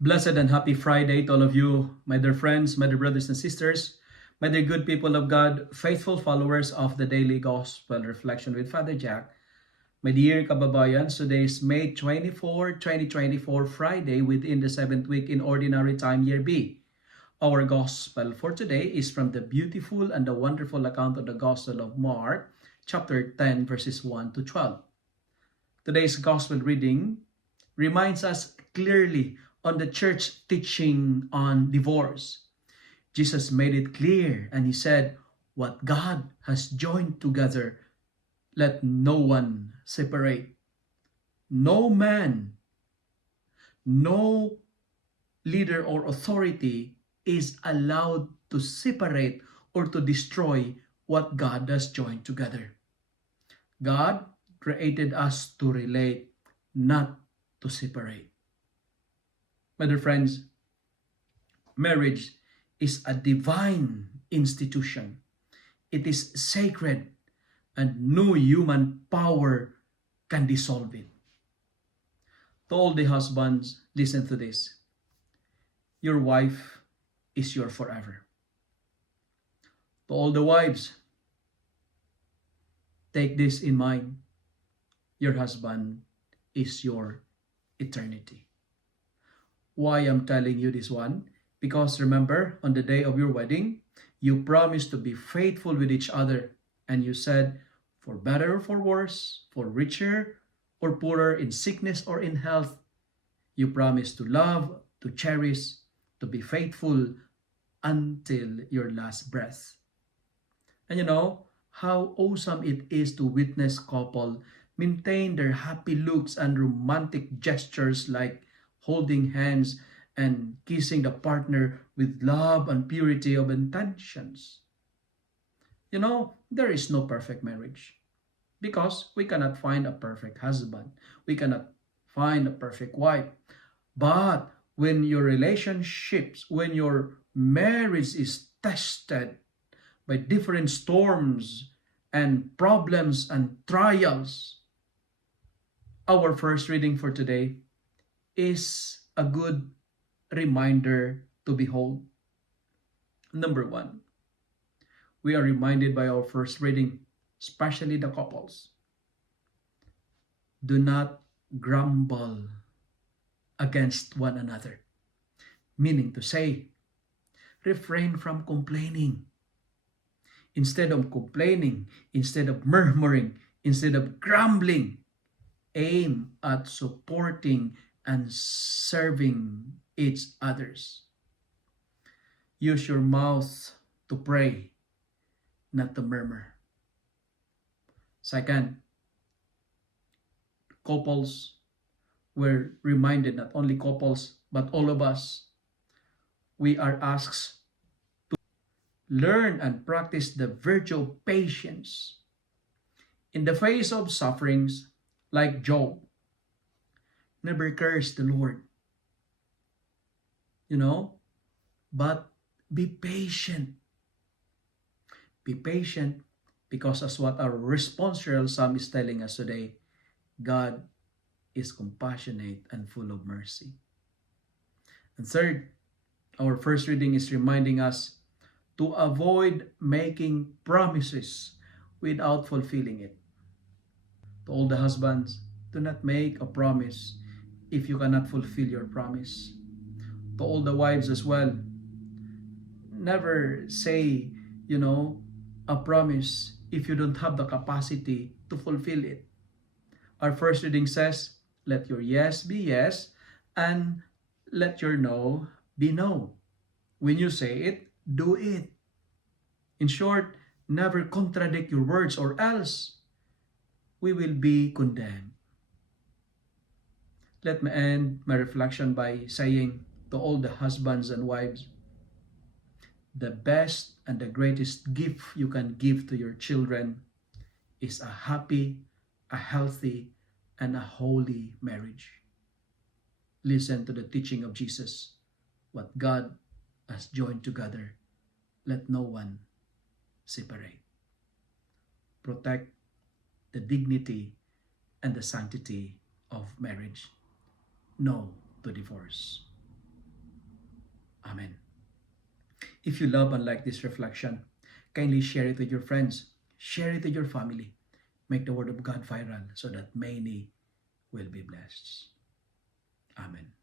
Blessed and happy Friday to all of you, my dear friends, my dear brothers and sisters, my dear good people of God, faithful followers of the Daily Gospel Reflection with Father Jack. My dear kababayan, today is May 24, 2024, Friday within the 7th week in Ordinary Time Year B. Our Gospel for today is from the beautiful and the wonderful account of the Gospel of Mark, chapter 10, verses 1 to 12. Today's Gospel reading reminds us clearly on the church teaching on divorce. Jesus made it clear and he said, "What God has joined together, let no one separate." No man, no leader or authority is allowed to separate or to destroy what God has joined together. God created us to relate, not to separate. My dear friends, marriage is a divine institution. It is sacred and no human power can dissolve it. To all the husbands, listen to this. Your wife is your forever. To all the wives, take this in mind. Your husband is your eternity. Why I'm telling you this one? Because remember, on the day of your wedding, you promised to be faithful with each other. And you said, for better or for worse, for richer or poorer, in sickness or in health, you promised to love, to cherish, to be faithful until your last breath. And you know how awesome it is to witness couple maintain their happy looks and romantic gestures like holding hands and kissing the partner with love and purity of intentions. You know, there is no perfect marriage because we cannot find a perfect husband. We cannot find a perfect wife. But when your relationships, when your marriage is tested by different storms and problems and trials, our first reading for today is a good reminder to behold. Number one, we are reminded by our first reading, especially the couples, do not grumble against one another. Meaning to say, refrain from complaining. Instead of complaining, instead of murmuring, instead of grumbling, aim at supporting and serving each others. Use your mouth to pray, not to murmur. Second, couples were reminded, not only couples, but all of us, we are asked to learn and practice the virtue of patience in the face of sufferings. Like Job, never curse the Lord, but be patient. Be patient because, as what our responsorial psalm is telling us today, God is compassionate and full of mercy. And third, our first reading is reminding us to avoid making promises without fulfilling it. To all the husbands, do not make a promise if you cannot fulfill your promise. To all the wives as well, never say, a promise if you don't have the capacity to fulfill it. Our first reading says, let your yes be yes and let your no be no. When you say it, do it. In short, never contradict your words or else we will be condemned. Let me end my reflection by saying to all the husbands and wives, the best and the greatest gift you can give to your children is a happy, a healthy, and a holy marriage. Listen to the teaching of Jesus. What God has joined together, let no one separate. Protect the dignity and the sanctity of marriage. No to divorce. Amen. If you love and like this reflection, kindly share it with your friends. Share it with your family. Make the Word of God viral so that many will be blessed. Amen.